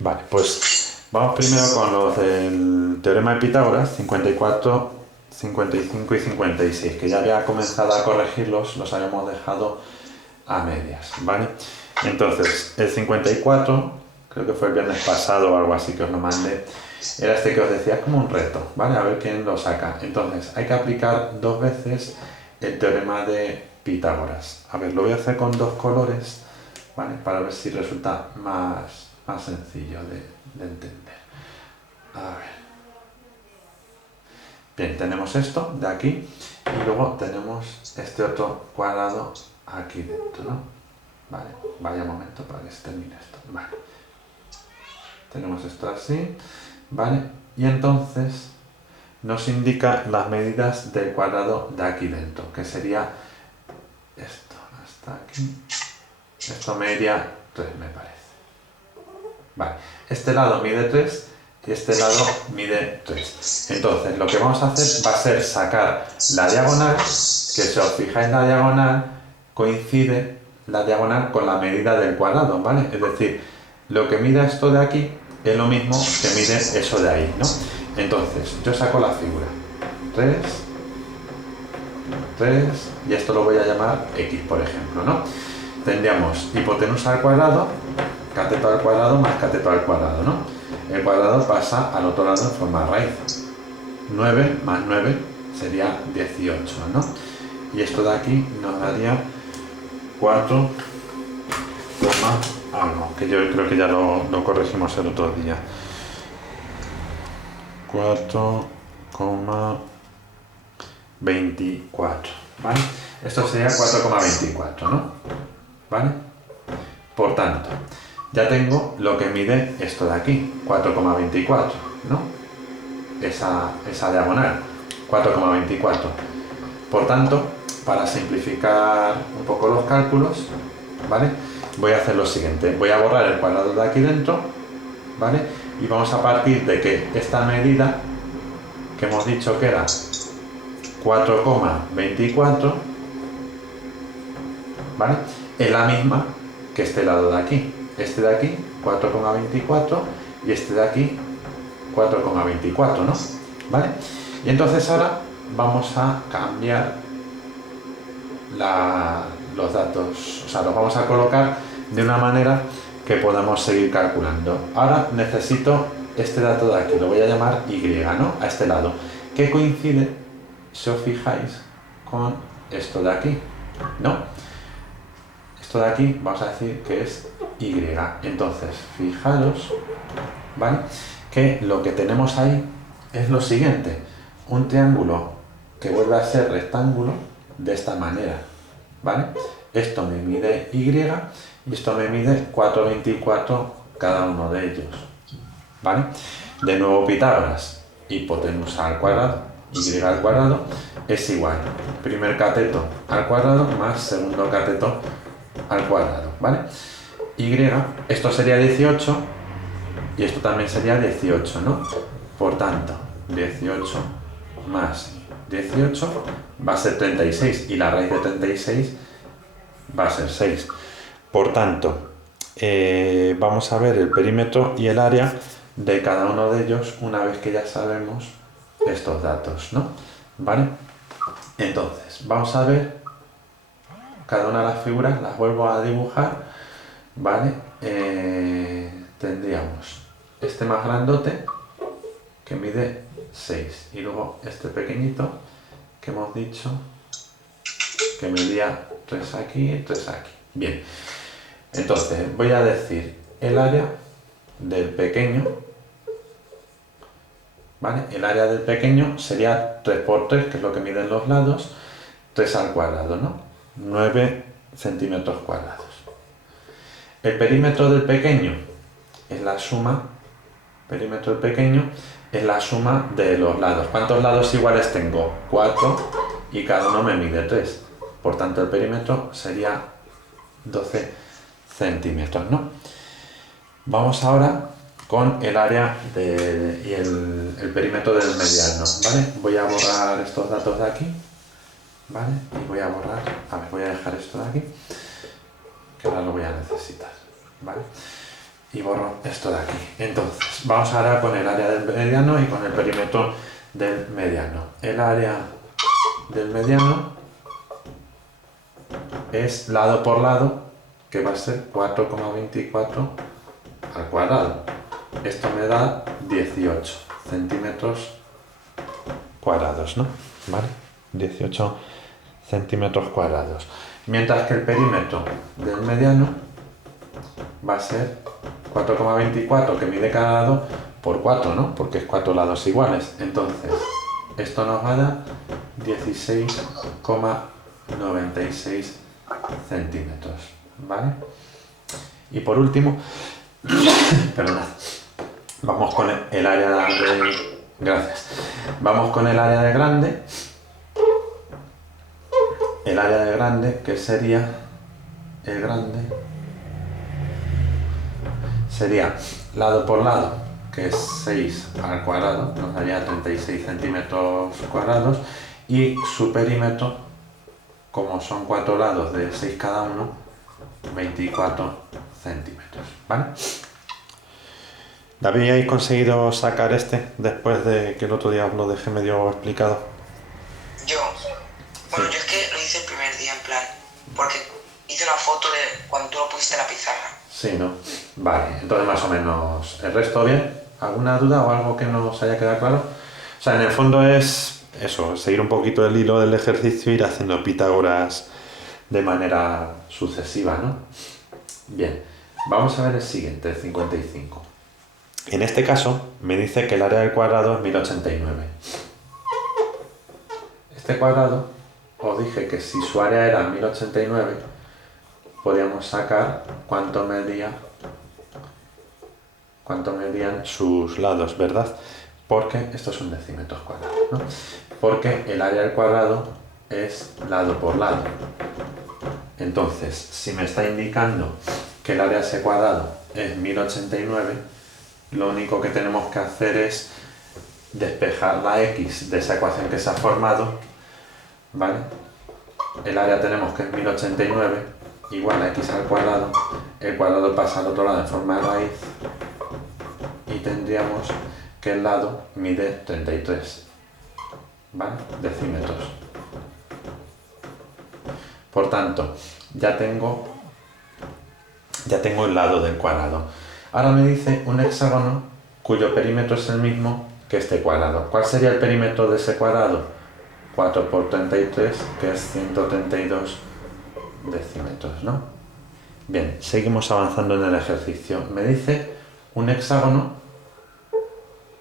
Vale, pues vamos primero con los del teorema de Pitágoras, 54, 55 y 56, que ya había comenzado a corregirlos, los habíamos dejado a medias, ¿vale? Entonces, el 54, creo que fue el viernes pasado o algo así que os lo mandé, era este que os decía como un reto, ¿vale? A ver quién lo saca. Entonces, hay que aplicar 2 veces el teorema de Pitágoras. A ver, lo voy a hacer con 2 colores, ¿vale? Para ver si resulta más sencillo de entender. A ver. Bien, tenemos esto de aquí y luego tenemos este otro cuadrado aquí dentro, ¿no? Vale, vaya momento para que se termine esto. Vale. Tenemos esto así, ¿vale? Y entonces nos indica las medidas del cuadrado de aquí dentro, que sería esto, hasta aquí. Esto mediría 3, me parece. Vale, este lado mide 3 y este lado mide 3. Entonces, lo que vamos a hacer va a ser sacar la diagonal, que si os fijáis la diagonal, coincide la diagonal con la medida del cuadrado, ¿vale? Es decir, lo que mide esto de aquí es lo mismo que mide eso de ahí, ¿no? Entonces, yo saco la figura. 3, 3, y esto lo voy a llamar x, por ejemplo, ¿no? Tendríamos hipotenusa al cuadrado, cateto al cuadrado más cateto al cuadrado, ¿no? El cuadrado pasa al otro lado en forma de raíz. 9 más 9 sería 18, ¿no? Y esto de aquí nos daría 4, algo, que yo creo que ya lo corregimos el otro día. 4,24, ¿vale? Esto sería 4,24, ¿no? ¿Vale? Por tanto, ya tengo lo que mide esto de aquí, 4,24, ¿no? Esa diagonal, 4,24. Por tanto, para simplificar un poco los cálculos, ¿vale? Voy a hacer lo siguiente, voy a borrar el cuadrado de aquí dentro, ¿vale? Y vamos a partir de que esta medida, que hemos dicho que era 4,24, ¿vale? Es la misma que este lado de aquí. Este de aquí, 4,24, y este de aquí, 4,24, ¿no? ¿Vale? Y entonces ahora vamos a cambiar los datos, o sea, los vamos a colocar de una manera que podamos seguir calculando. Ahora necesito este dato de aquí, lo voy a llamar Y, ¿no? A este lado, que coincide, si os fijáis, con esto de aquí, ¿no? Esto de aquí vamos a decir que es Y. Entonces, fijaros, ¿vale? Que lo que tenemos ahí es lo siguiente, un triángulo que vuelve a ser rectángulo de esta manera, ¿vale? Esto me mide Y y esto me mide 4,24 cada uno de ellos, ¿vale? De nuevo Pitágoras, hipotenusa al cuadrado, Y al cuadrado es igual primer cateto al cuadrado más segundo cateto al cuadrado, ¿vale? Y, esto sería 18 y esto también sería 18, ¿no? Por tanto, 18 más 18 va a ser 36 y la raíz de 36 va a ser 6. Por tanto, vamos a ver el perímetro y el área de cada uno de ellos una vez que ya sabemos estos datos, ¿no? ¿Vale? Entonces, vamos a ver cada una de las figuras, las vuelvo a dibujar, ¿vale? Tendríamos este más grandote que mide 6 y luego este pequeñito que hemos dicho que medía 3 aquí y 3 aquí. Bien, entonces voy a decir el área del pequeño, ¿vale? El área del pequeño sería 3 por 3, que es lo que miden los lados, 3 al cuadrado, ¿no? 9 centímetros cuadrados. El perímetro del pequeño es la suma, perímetro del pequeño es la suma de los lados. ¿Cuántos lados iguales tengo? 4 y cada uno me mide 3. Por tanto, el perímetro sería 12 centímetros, ¿no? Vamos ahora con el área y el perímetro del mediano, ¿vale? Voy a borrar estos datos de aquí, ¿vale? Y voy a borrar, voy a dejar esto de aquí, que ahora lo voy a necesitar, ¿vale? y borro esto de aquí. Entonces, vamos ahora con el área del mediano y con el perímetro del mediano. El área del mediano es lado por lado, que va a ser 4,24 al cuadrado. Esto me da 18 centímetros cuadrados, ¿no? ¿Vale? 18 centímetros cuadrados. Mientras que el perímetro del mediano va a ser 4,24, que mide cada lado, por 4, ¿no? Porque es 4 lados iguales. Entonces, esto nos va a dar 16,96 centímetros, ¿vale? Y por último, perdona, vamos con el área de... Gracias. Vamos con el área de grande. El área de grande, que sería... El grande... Sería lado por lado, que es 6 al cuadrado, nos daría 36 centímetros cuadrados, y su perímetro, como son 4 lados de 6 cada uno, 24 centímetros, ¿vale? ¿Habíais conseguido sacar este después de que el otro día os lo dejé medio explicado? Bueno, yo es que lo hice el primer día, en plan, porque hice la foto de cuando tú lo pusiste en la pizarra. Sí, ¿no? Vale, entonces más o menos el resto bien. ¿Alguna duda o algo que no os haya quedado claro? O sea, en el fondo es eso, seguir un poquito el hilo del ejercicio e ir haciendo Pitágoras de manera sucesiva, ¿no? Bien, vamos a ver el siguiente, el 55. En este caso me dice que el área del cuadrado es 1089. Este cuadrado, os dije que si su área era 1089, podíamos sacar cuánto medían sus lados, ¿verdad? Porque estos son decímetros cuadrados, ¿no? Porque el área del cuadrado es lado por lado. Entonces, si me está indicando que el área de ese cuadrado es 1089, lo único que tenemos que hacer es despejar la x de esa ecuación que se ha formado, ¿vale? El área tenemos que es 1089 igual a x al cuadrado, el cuadrado pasa al otro lado en forma de raíz y tendríamos que el lado mide 33, ¿vale? Decímetros. Por tanto, ya tengo el lado del cuadrado. Ahora me dice un hexágono cuyo perímetro es el mismo que este cuadrado. ¿Cuál sería el perímetro de ese cuadrado? 4 por 33, que es 132 decímetros, ¿no? Bien, seguimos avanzando en el ejercicio. Me dice un hexágono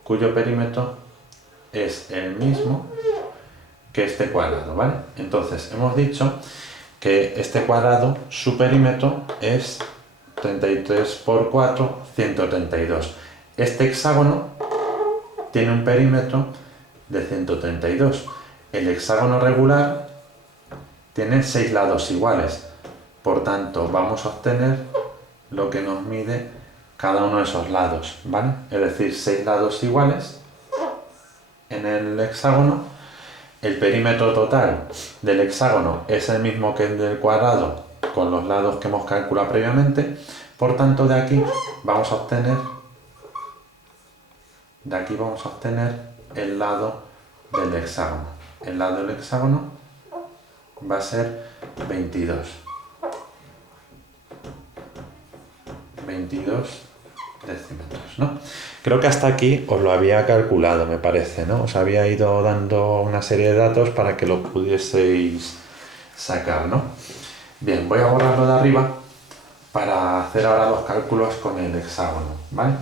cuyo perímetro es el mismo que este cuadrado, ¿vale? Entonces, hemos dicho que este cuadrado, su perímetro es 33 por 4, 132. Este hexágono tiene un perímetro de 132. El hexágono regular tiene 6 lados iguales. Por tanto, vamos a obtener lo que nos mide cada uno de esos lados, ¿vale? Es decir, 6 lados iguales en el hexágono. El perímetro total del hexágono es el mismo que el del cuadrado con los lados que hemos calculado previamente. Por tanto, de aquí vamos a obtener el lado del hexágono. El lado del hexágono va a ser 22 decímetros, ¿no? Creo que hasta aquí os lo había calculado, me parece, ¿no? Os había ido dando una serie de datos para que lo pudieseis sacar, ¿no? Bien, voy a borrarlo de arriba para hacer ahora los cálculos con el hexágono, ¿vale?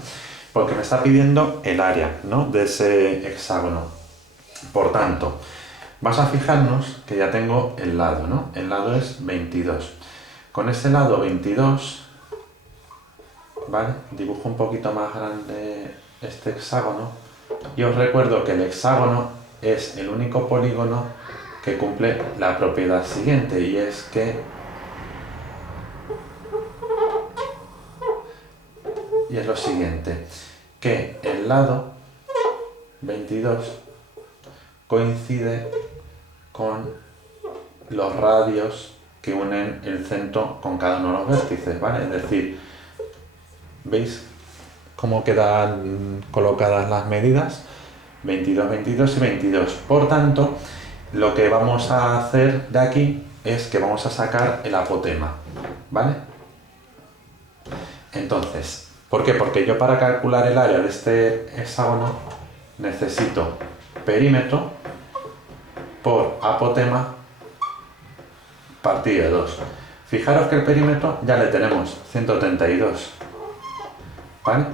Porque me está pidiendo el área, ¿no?, de ese hexágono. Por tanto, vas a fijarnos que ya tengo el lado, ¿no? El lado es 22. Con ese lado 22, ¿vale? Dibujo un poquito más grande este hexágono y os recuerdo que el hexágono es el único polígono que cumple la propiedad siguiente, y es que es lo siguiente, que el lado 22 coincide con los radios que unen el centro con cada uno de los vértices, ¿vale? Es decir, ¿Veis cómo quedan colocadas las medidas? 22, 22 y 22. Por tanto, lo que vamos a hacer de aquí es que vamos a sacar el apotema, ¿vale? Entonces, ¿por qué? Porque yo para calcular el área de este hexágono necesito perímetro por apotema partido de 2. Fijaros que el perímetro ya le tenemos 132, ¿vale?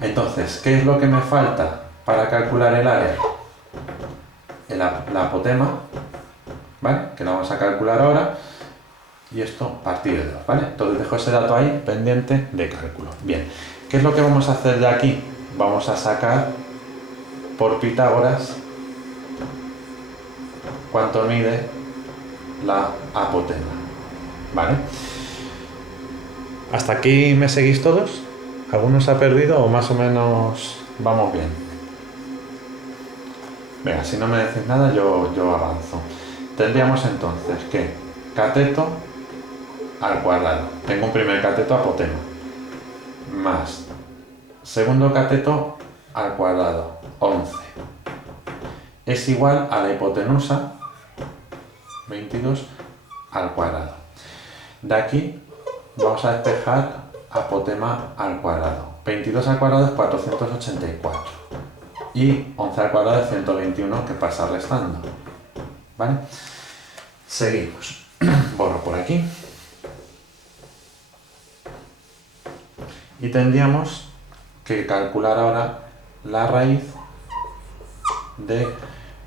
Entonces, ¿qué es lo que me falta para calcular el área? La apotema, ¿vale? Que la vamos a calcular ahora. Y esto partido de 2, ¿vale? Entonces dejo ese dato ahí pendiente de cálculo. Bien, ¿qué es lo que vamos a hacer de aquí? Vamos a sacar por Pitágoras cuánto mide la apotema, ¿vale? ¿Hasta aquí me seguís todos? ¿Alguno se ha perdido o más o menos vamos bien? Venga, si no me decís nada yo avanzo. Tendríamos entonces que cateto al cuadrado. Tengo un primer cateto apotema más segundo cateto al cuadrado, 11. Es igual a la hipotenusa, 22 al cuadrado. De aquí vamos a despejar apotema al cuadrado. 22 al cuadrado es 484. Y 11 al cuadrado es 121 que pasa restando. ¿Vale? Seguimos. Borro por aquí. Y tendríamos que calcular ahora la raíz de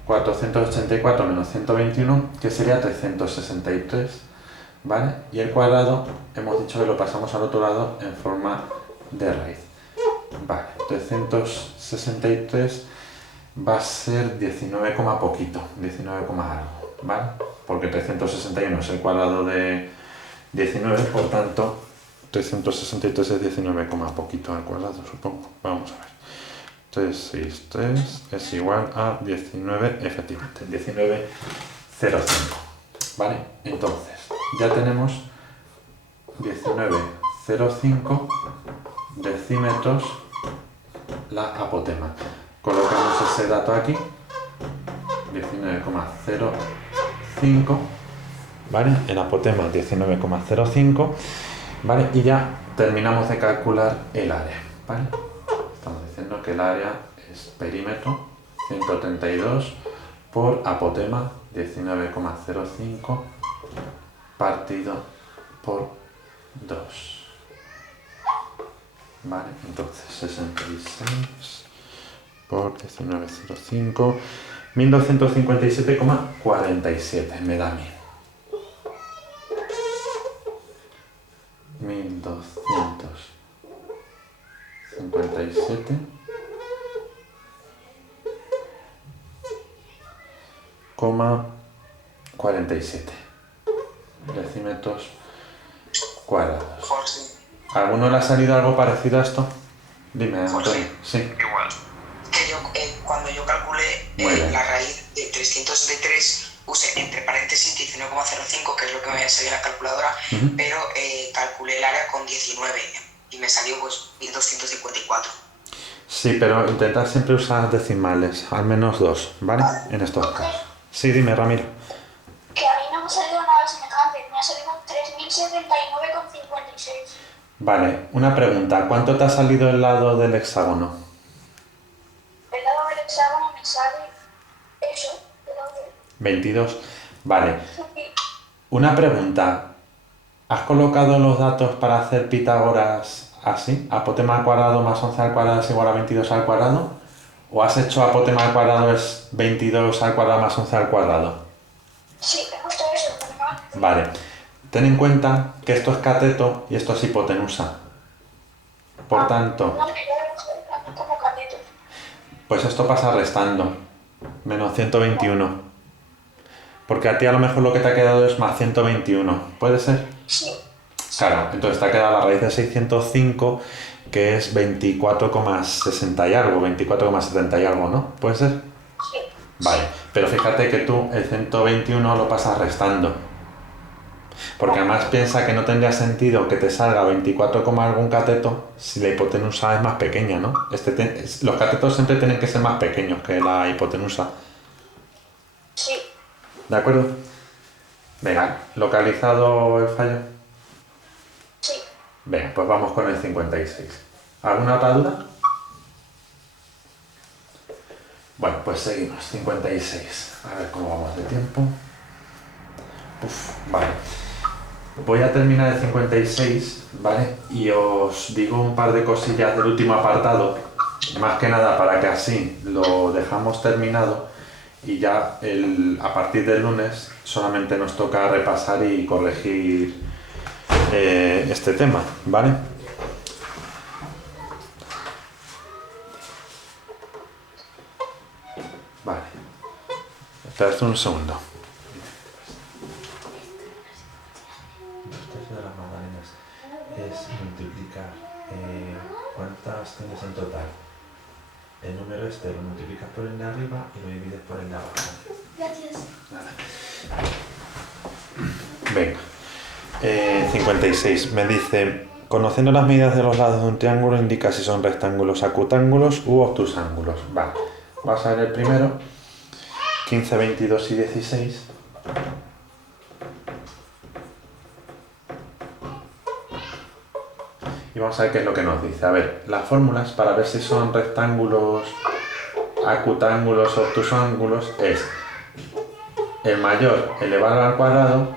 484 menos 121, que sería 363, ¿vale? Y el cuadrado hemos dicho que lo pasamos al otro lado en forma de raíz. Vale, 363 va a ser 19, poquito, 19, algo, ¿vale? Porque 361 es el cuadrado de 19, por tanto 363 es 19, poquito al cuadrado, supongo. Vamos a ver. 363 es igual a 19, efectivamente, 19,05. ¿Vale? Entonces, ya tenemos 19,05 decímetros la apotema. Colocamos ese dato aquí, 19,05, ¿vale? El apotema 19,05, ¿vale? Y ya terminamos de calcular el área, ¿vale? Estamos diciendo que el área es perímetro 132 por apotema 19,05 partido por 2. Vale, entonces 66 por 19,05, 1257,47 me da a mí. 1257,47 decímetros cuadrados. ¿Alguno le ha salido algo parecido a esto? Dime, Antonio. Sí. Igual. Que yo, cuando yo calculé la raíz de 363, puse entre paréntesis 19,05, que es lo que me salía en la calculadora, pero calculé el área con 19 y me salió pues 1254. Sí, pero intentad siempre usar decimales, al menos 2, ¿vale? En estos casos. Sí, dime, Ramiro. Que a mí no me ha salido nada semejante, me ha salido 3079,56. Vale, una pregunta. ¿Cuánto te ha salido el lado del hexágono? El lado del hexágono me sale eso, ¿de dónde? 22. Vale. Una pregunta. ¿Has colocado los datos para hacer Pitágoras así? ¿Apotema al cuadrado más 11 al cuadrado es igual a 22 al cuadrado? ¿O has hecho apotema al cuadrado es 22 al cuadrado más 11 al cuadrado? Sí, he puesto eso, pero no. Vale. Ten en cuenta que esto es cateto y esto es hipotenusa. Por tanto, No, yo lo como cateto. pues esto pasa restando. Menos 121. Porque a ti a lo mejor lo que te ha quedado es más 121. ¿Puede ser? Sí. Claro, entonces te ha quedado la raíz de 605, que es 24,60 y algo, 24,70 y algo, ¿no? ¿Puede ser? Sí. Vale, pero fíjate que tú el 121 lo pasas restando. Porque además piensa que no tendría sentido que te salga 24, algún cateto si la hipotenusa es más pequeña, ¿no? Los catetos siempre tienen que ser más pequeños que la hipotenusa. Sí. ¿De acuerdo? Venga, ¿localizado el fallo? Sí. Venga, pues vamos con el 56. ¿Alguna otra duda? Bueno, pues seguimos. 56. A ver cómo vamos de tiempo. Vale. Voy a terminar el 56, ¿vale? Y os digo un par de cosillas del último apartado, más que nada para que así lo dejamos terminado y ya a partir del lunes solamente nos toca repasar y corregir este tema, ¿vale? Vale. Esperad un segundo. Es multiplicar cuántas tienes en total. El número este lo multiplicas por el de arriba y lo divides por el de abajo. Gracias. Nada. Venga. 56. Me dice, conociendo las medidas de los lados de un triángulo, indica si son rectángulos, acutángulos u obtusángulos. Vale. Vamos a ver el primero. 15, 22 y 16. Y vamos a ver qué es lo que nos dice. A ver, las fórmulas para ver si son rectángulos, acutángulos o obtusángulos es el mayor elevarlo al cuadrado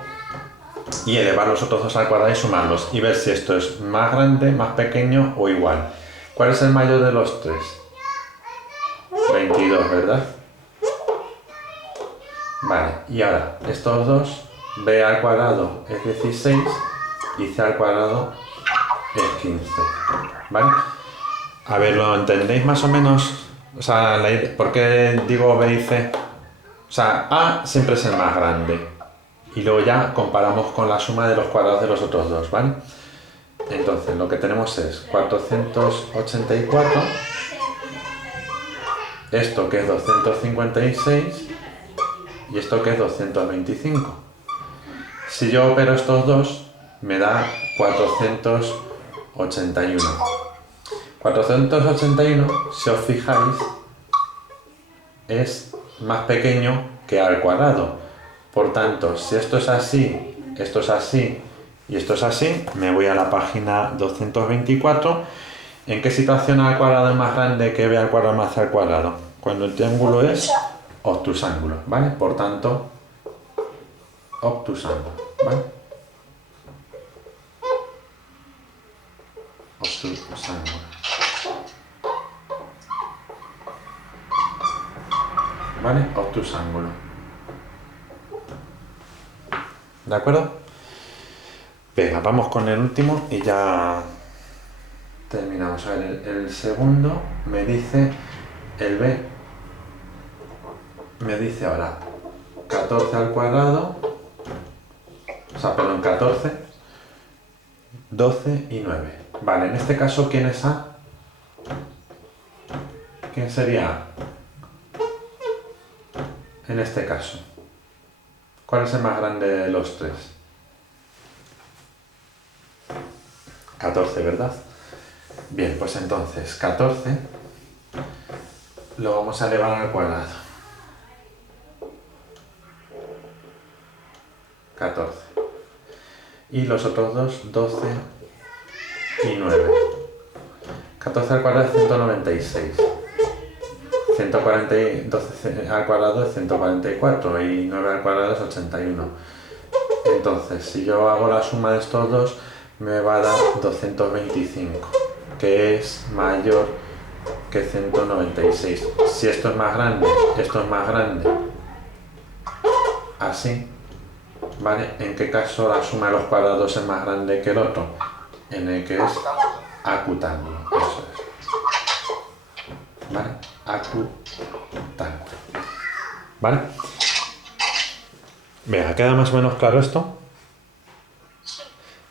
y elevar los otros dos al cuadrado y sumarlos y ver si esto es más grande, más pequeño o igual. ¿Cuál es el mayor de los tres? 22, ¿verdad? Vale, y ahora estos dos, b al cuadrado es 16 y c al cuadrado es 15, ¿vale? A ver, ¿lo entendéis más o menos? O sea, ¿por qué digo B y C? O sea, A siempre es el más grande. Y luego ya comparamos con la suma de los cuadrados de los otros dos, ¿vale? Entonces, lo que tenemos es 484, esto que es 256 y esto que es 225. Si yo opero estos dos, me da 481. 481, si os fijáis, es más pequeño que A al cuadrado. Por tanto, si esto es así y esto es así, me voy a la página 224. ¿En qué situación A al cuadrado es más grande que B al cuadrado más C al cuadrado? Cuando el triángulo es obtusángulo, ¿vale? Por tanto, obtusángulo, ¿vale? Obtusángulo. ¿Vale? Obtusángulo. ¿De acuerdo? Venga, vamos con el último y ya terminamos. A ver, el segundo me dice, el B me dice ahora 14 al cuadrado, o sea, perdón, 14, 12 y 9. Vale, en este caso, ¿quién es A? ¿Quién sería A? En este caso, ¿cuál es el más grande de los tres? 14, ¿verdad? Bien, pues entonces 14 lo vamos a elevar al cuadrado. 14. Y los otros dos, 12 y 9. 14 al cuadrado es 196. 12 al cuadrado es 144 y 9 al cuadrado es 81. Entonces, si yo hago la suma de estos dos, me va a dar 225, que es mayor que 196. Si esto es más grande, esto es más grande, así, ¿vale? ¿En qué caso la suma de los cuadrados es más grande que el otro? En el que es acutángulo, eso es. ¿Vale? Acutángulo. ¿Vale? Venga, ¿queda más o menos claro esto?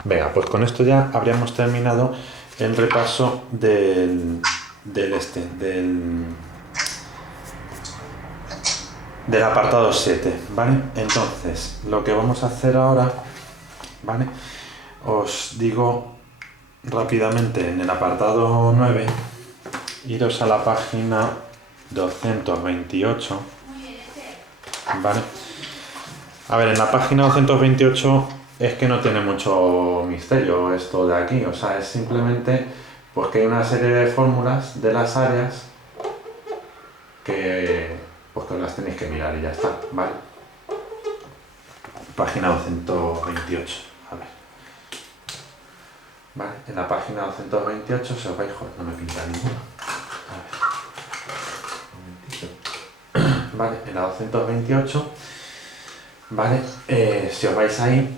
Venga, pues con esto ya habríamos terminado el repaso del apartado 7, ¿vale? Entonces, lo que vamos a hacer ahora ¿vale? Os digo rápidamente en el apartado 9, iros a la página 228, ¿vale? A ver, en la página 228 es que no tiene mucho misterio esto de aquí, o sea, es simplemente porque hay una serie de fórmulas de las áreas que, pues que las tenéis que mirar y ya está, ¿vale? Página 228, a ver. Vale, en la página 228, si os vais, joder, no me pinta ninguno. A ver, un momentito. Vale, en la 228, vale, si os vais ahí,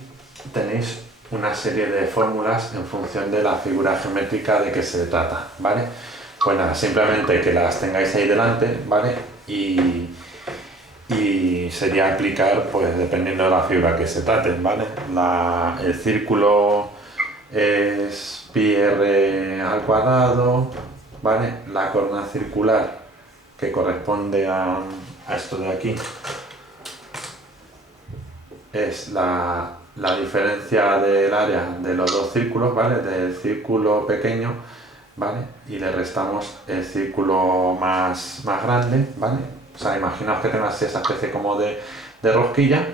tenéis una serie de fórmulas en función de la figura geométrica de que se trata, ¿vale? Pues nada, simplemente que las tengáis ahí delante, ¿vale? Y sería aplicar, pues dependiendo de la figura que se trate, ¿vale? El círculo es pi r al cuadrado, ¿vale? La corona circular, que corresponde a esto de aquí, es la diferencia del área de los dos círculos, ¿vale? Del círculo pequeño, ¿vale? Y le restamos el círculo más grande, ¿vale? O sea, imaginaos que tengo así esa especie como de rosquilla,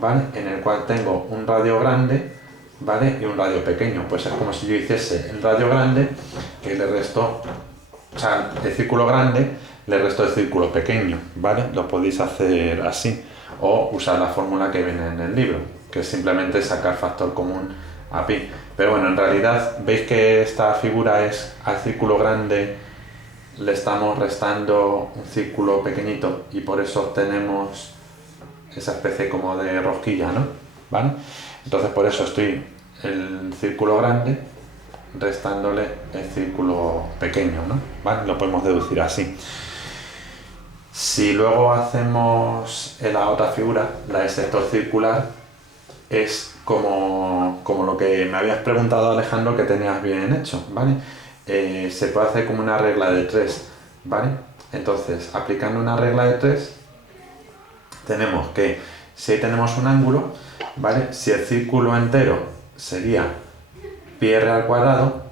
¿vale? En el cual tengo un radio grande, ¿vale? Y un radio pequeño. Pues es como si yo hiciese el radio grande, que le resto, o sea, el círculo grande le resto el círculo pequeño, ¿vale? Lo podéis hacer así, o usar la fórmula que viene en el libro, que es simplemente sacar factor común a pi. Pero bueno, en realidad veis que esta figura es al círculo grande le estamos restando un círculo pequeñito y por eso obtenemos esa especie como de rosquilla, ¿no? ¿Vale? Entonces por eso estoy el círculo grande restándole el círculo pequeño, ¿no? ¿Vale? Lo podemos deducir así. Si luego hacemos la otra figura, la del sector circular, es como lo que me habías preguntado, Alejandro, que tenías bien hecho, ¿vale? Se puede hacer como una regla de 3, ¿vale? Entonces, aplicando una regla de 3, tenemos que, si ahí tenemos un ángulo, ¿vale? Si el círculo entero sería pi r al cuadrado,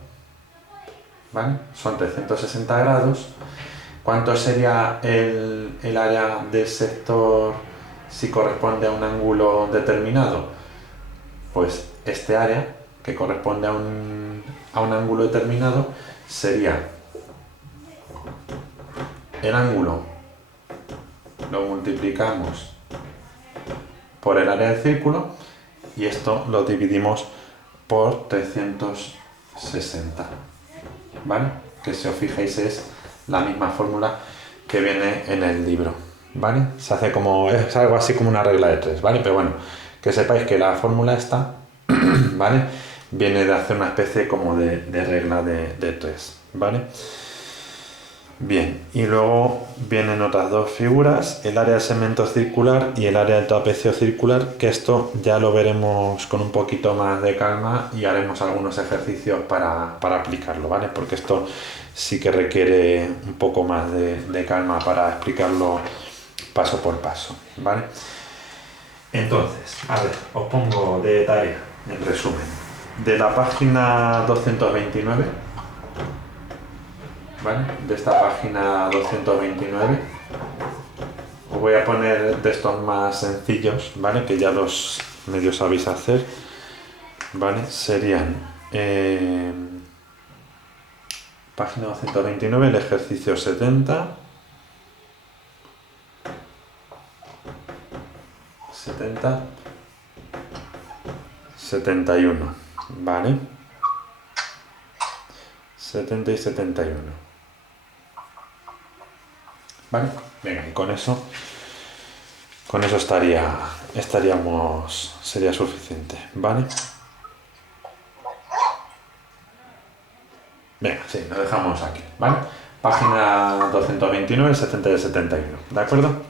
¿vale? Son 360 grados. ¿Cuánto sería el área del sector si corresponde a un ángulo determinado? Pues este área, que corresponde a un ángulo determinado, sería el ángulo, lo multiplicamos por el área del círculo y esto lo dividimos por 360, ¿vale? Que si os fijáis es la misma fórmula que viene en el libro, ¿vale? Se hace como, es algo así como una regla de 3, ¿vale? Pero bueno, que sepáis que la fórmula esta, ¿vale? Viene de hacer una especie como de regla de 3, ¿vale? Bien, y luego vienen otras dos figuras, el área del segmento circular y el área del trapecio circular, que esto ya lo veremos con un poquito más de calma y haremos algunos ejercicios para aplicarlo, ¿vale? Porque esto sí que requiere un poco más de calma para explicarlo paso por paso, ¿vale? Entonces, a ver, os pongo de tarea, en resumen, de la página 229, ¿vale? De esta página 229 os voy a poner textos más sencillos, ¿vale? Que ya los medio sabéis hacer, ¿vale? Serían página 229, el ejercicio 70, 71, ¿vale? 70 y 71. ¿Vale? Venga, y con eso sería suficiente, ¿vale? Venga, sí, lo dejamos aquí, ¿vale? Página 229, 70 y 71, ¿de acuerdo?